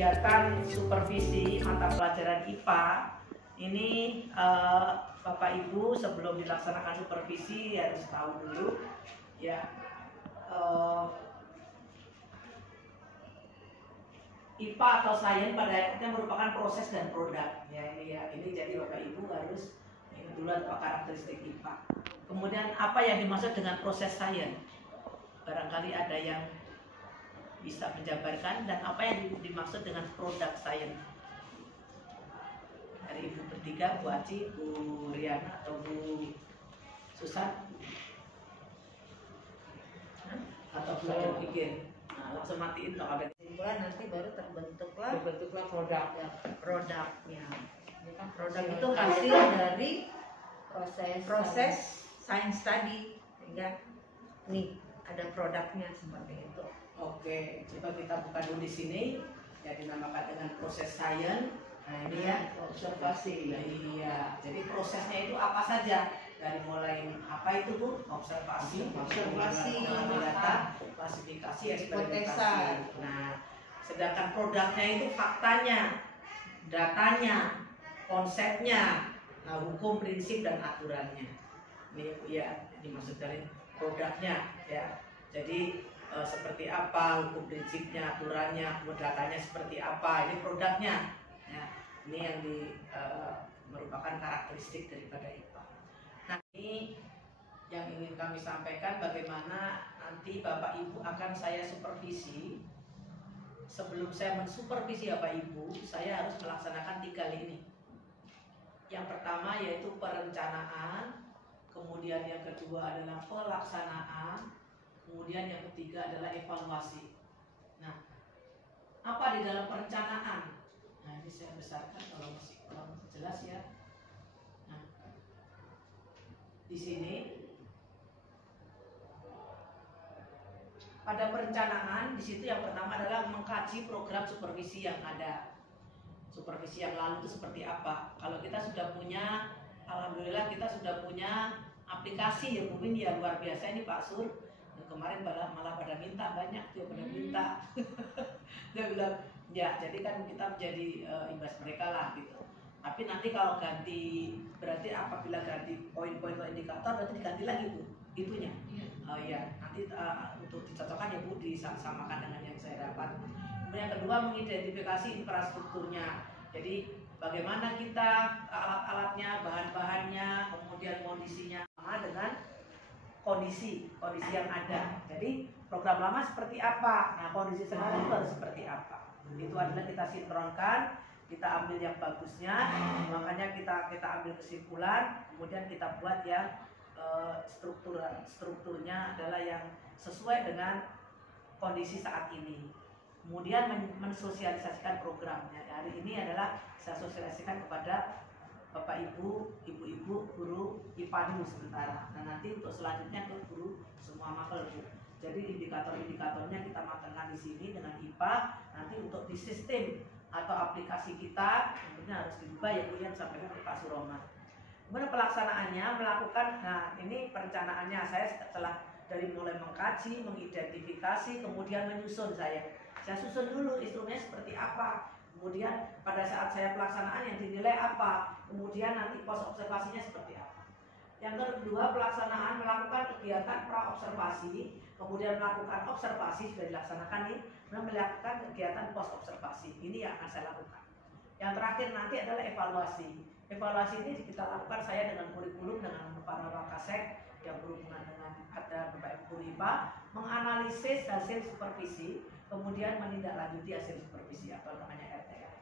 kegiatan supervisi mata pelajaran IPA ini Bapak Ibu sebelum dilaksanakan supervisi harus tahu dulu ya IPA atau sains pada akhirnya merupakan proses dan produk ya ini jadi Bapak Ibu harus ingat dulu apa karakteristik IPA. Kemudian apa yang dimaksud dengan proses sains? Barangkali ada yang bisa menjabarkan, dan apa yang dimaksud dengan produk sains? Dari Ibu bertiga, Bu Aci, Bu Riana, atau Bu Susan? Atau Bu pikir? Nah, langsung matiin kalau ada kesimpulan, nanti baru terbentuklah produk. Ya, produknya. Produk itu hasil dari proses sains tadi, sehingga nih ada produknya seperti itu. Oke, coba kita buka dulu di sini. Ya, dinamakan dengan proses sains. Nah, ini ya observasi. Iya, jadi prosesnya itu apa saja? Dari mulai apa itu Bu? Observasi, data, klasifikasi, eksperimentasi. Nah, sedangkan produknya itu faktanya, datanya, konsepnya, nah, hukum, prinsip, dan aturannya. Ini ya dimaksud dari produknya ya. Jadi seperti apa hukum prinsipnya, aturannya, datanya seperti apa, ini produknya ya. Ini yang merupakan karakteristik daripada IPA. Nah, ini yang ingin kami sampaikan, bagaimana nanti Bapak Ibu akan saya supervisi. Sebelum saya mensupervisi Bapak Ibu, saya harus melaksanakan 3 hal ini. Yang pertama yaitu perencanaan, kemudian yang kedua adalah pelaksanaan, kemudian yang ketiga adalah evaluasi. Nah, apa di dalam perencanaan? Nah, ini saya besarkan kalau masih kurang jelas ya. Nah, di sini pada perencanaan, di situ yang pertama adalah mengkaji program supervisi yang ada. Supervisi yang lalu itu seperti apa? Kalau kita sudah punya, alhamdulillah kita sudah punya aplikasi ya mungkin ya luar biasa ini Pak Sur. Kemarin malah pada minta, banyak tuh pada minta. Dia bilang ya, jadi kan kita menjadi imbas mereka lah gitu. Tapi nanti kalau ganti, berarti apabila ganti poin-poin atau indikator berarti diganti lagi Bu itunya. Ya, nanti untuk dicocokkan ya Bu, disamakan dengan yang saya dapat. Kemudian yang kedua, mengidentifikasi infrastrukturnya. Jadi bagaimana kita alat-alatnya, bahan-bahannya, kemudian kondisinya sama dengan kondisi yang ada. Jadi program lama seperti apa, nah kondisi sekarang itu harus seperti apa. Itu adalah kita sinkronkan, kita ambil yang bagusnya, makanya kita ambil kesimpulan, kemudian kita buat yang strukturnya adalah yang sesuai dengan kondisi saat ini. Kemudian mensosialisasikan programnya. Hari ini adalah saya sosialisasikan kepada Bapak Ibu, Ibu-ibu, guru IPA dulu sementara. Nah, nanti untuk selanjutnya ke guru semua mapel Bu. Jadi indikator-indikatornya kita matangkan di sini dengan IPA. Nanti untuk di sistem atau aplikasi kita tentunya harus diubah ya Bu, yang disampaikan ke Pak Suroman. Kemudian pelaksanaannya melakukan, nah ini perencanaannya saya setelah dari mulai mengkaji, mengidentifikasi, kemudian menyusun saya susun dulu instrumennya seperti apa. Kemudian pada saat saya pelaksanaan yang dinilai apa, kemudian nanti pos observasinya seperti apa. Yang kedua, pelaksanaan melakukan kegiatan pra-observasi, kemudian melakukan observasi sudah dilaksanakan nih, dan melakukan kegiatan pos observasi. Ini yang akan saya lakukan. Yang terakhir nanti adalah evaluasi. Evaluasi ini kita lakukan saya dengan kurikulum, dengan para wakasek yang berhubungan dengan ada Bapak Ibu IPA, menganalisis hasil supervisi, kemudian menindaklanjuti hasil supervisi atau namanya RTR.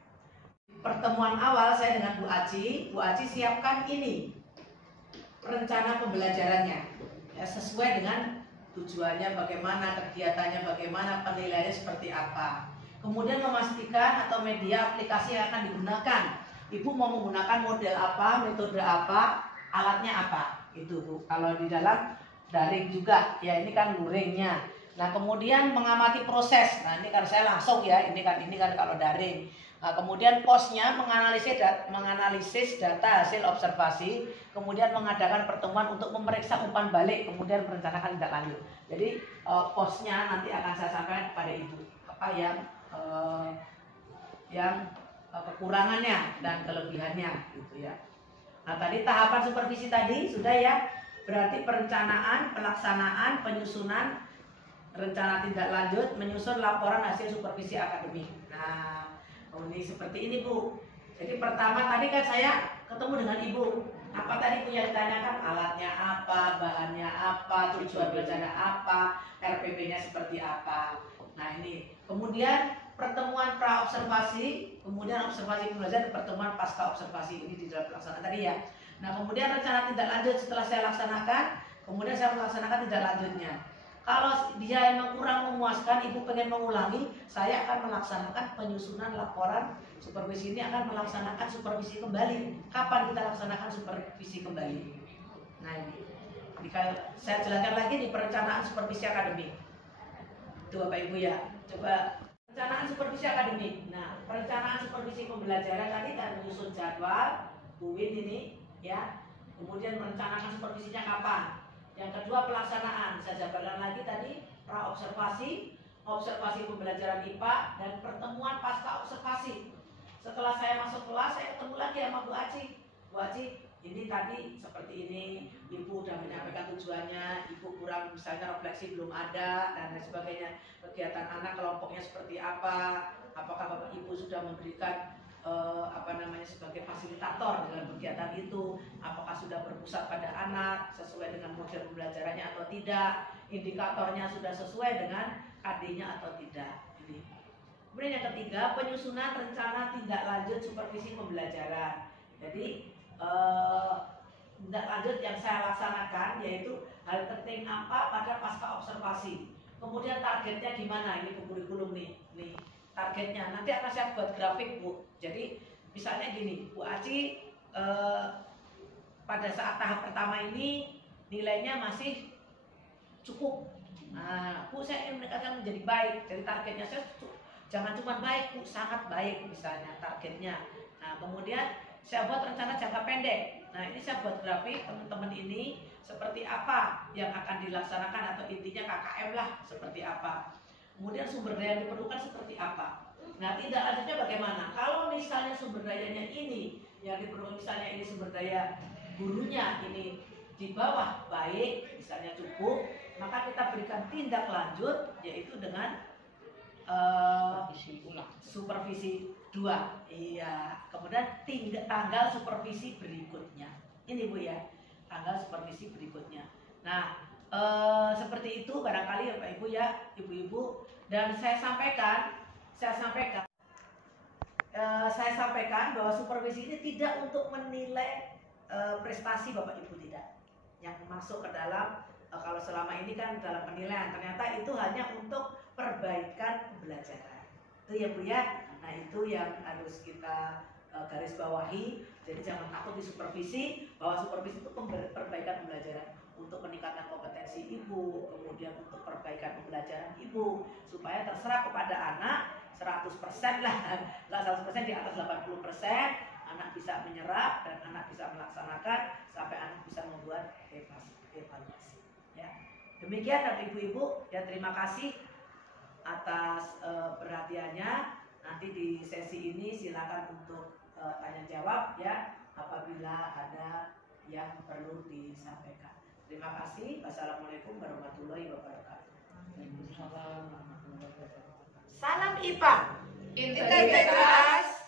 Pertemuan awal saya dengan Bu Aci siapkan ini rencana pembelajarannya ya, sesuai dengan tujuannya, bagaimana kegiatannya, bagaimana penilaiannya seperti apa. Kemudian memastikan atau media aplikasi yang akan digunakan. Ibu mau menggunakan model apa, metode apa, alatnya apa, itu Bu. Kalau di dalam daring juga, ya ini kan luringnya. Nah, kemudian mengamati proses. Nah, ini kan saya langsung ya, ini kan kalau daring. Nah, kemudian posnya menganalisis data hasil observasi, kemudian mengadakan pertemuan untuk memeriksa umpan balik, kemudian merencanakan tindak lanjut. Jadi posnya nanti akan saya sampaikan kepada Ibu apa yang yang kekurangannya dan kelebihannya gitu ya. Nah, tadi tahapan supervisi tadi sudah ya. Berarti perencanaan, pelaksanaan, penyusunan rencana tindak lanjut, menyusun laporan hasil supervisi akademik. Nah, ini seperti ini Bu. Jadi pertama tadi kan saya ketemu dengan Ibu. Apa tadi Bu yang ditanyakan? Alatnya apa, bahannya apa, tujuan belajarnya apa, RPP-nya seperti apa. Nah ini. Kemudian pertemuan pra-observasi, kemudian observasi pembelajaran, pertemuan pasca observasi ini di dalam pelaksanaan tadi ya. Nah kemudian rencana tindak lanjut setelah saya laksanakan, kemudian saya melaksanakan tindak lanjutnya. Kalau dia emang kurang memuaskan, Ibu pengen mengulangi, saya akan melaksanakan penyusunan laporan supervisi ini, akan melaksanakan supervisi kembali. Kapan kita laksanakan supervisi kembali? Nah ini, saya jelaskan lagi di perencanaan supervisi akademik. Itu Bapak Ibu ya, coba perencanaan supervisi akademik. Nah, perencanaan supervisi pembelajaran tadi dan menyusun jadwal, UIN ini ya. Kemudian merencanakan supervisinya kapan. Yang kedua pelaksanaan, saya jabarkan lagi tadi pra-observasi, observasi pembelajaran IPA, dan pertemuan pasca observasi. Setelah saya masuk kelas, saya ketemu lagi sama Bu Aci. Bu Aci, ini tadi seperti ini, Ibu sudah menyampaikan tujuannya, Ibu kurang misalnya refleksi belum ada, dan lain sebagainya. Kegiatan anak kelompoknya seperti apa, apakah Bapak Ibu sudah memberikan sebagai fasilitator dalam kegiatan itu, apakah sudah berpusat pada anak sesuai dengan model pembelajarannya atau tidak, indikatornya sudah sesuai dengan KD-nya atau tidak. Ini. Kemudian yang ketiga, penyusunan rencana tindak lanjut supervisi pembelajaran. Jadi tindak lanjut yang saya laksanakan yaitu hal penting apa pada pasca observasi. Kemudian targetnya di mana? Ini kurikulum nih targetnya. Nanti akan saya buat grafik Bu. Jadi misalnya gini, Bu Aci pada saat tahap pertama ini nilainya masih cukup. Nah, Bu saya ingin meningkatkan menjadi baik. Jadi targetnya saya jangan cuma baik Bu, sangat baik misalnya targetnya. Nah kemudian saya buat rencana jangka pendek. Nah ini saya buat grafik teman-teman ini seperti apa yang akan dilaksanakan atau intinya KKM lah seperti apa. Kemudian sumber daya yang diperlukan seperti apa. Nah tindak lanjutnya bagaimana? Kalau misalnya sumber dayanya ini yang diperlukan, misalnya ini sumber daya gurunya ini di bawah baik, misalnya cukup, maka kita berikan tindak lanjut yaitu dengan supervisi 2. Iya. Kemudian tanggal supervisi berikutnya. Ini Bu ya, tanggal supervisi berikutnya. Nah seperti itu barangkali Bapak Ibu ya, Ibu-ibu, dan saya sampaikan bahwa supervisi ini tidak untuk menilai prestasi Bapak Ibu, tidak. Yang masuk ke dalam kalau selama ini kan dalam penilaian, ternyata itu hanya untuk perbaikan pembelajaran. Itu ya Bu ya. Nah itu yang harus kita garis bawahi. Jadi jangan takut di supervisi, bahwa supervisi itu perbaikan pembelajaran untuk meningkatkan kompetensi Ibu, kemudian untuk perbaikan pembelajaran Ibu, supaya terserap kepada anak 100% lah, nggak 100%, di atas 80%, anak bisa menyerap dan anak bisa melaksanakan sampai anak bisa membuat evaluasi. Ya. Demikian dari Ibu-ibu, ya terima kasih atas perhatiannya. Nanti di sesi ini silakan untuk tanya jawab ya, apabila ada yang perlu disampaikan. Terima kasih. Wassalamualaikum warahmatullahi wabarakatuh. Waalaikumsalam warahmatullahi wabarakatuh. Salam IPA. Integritas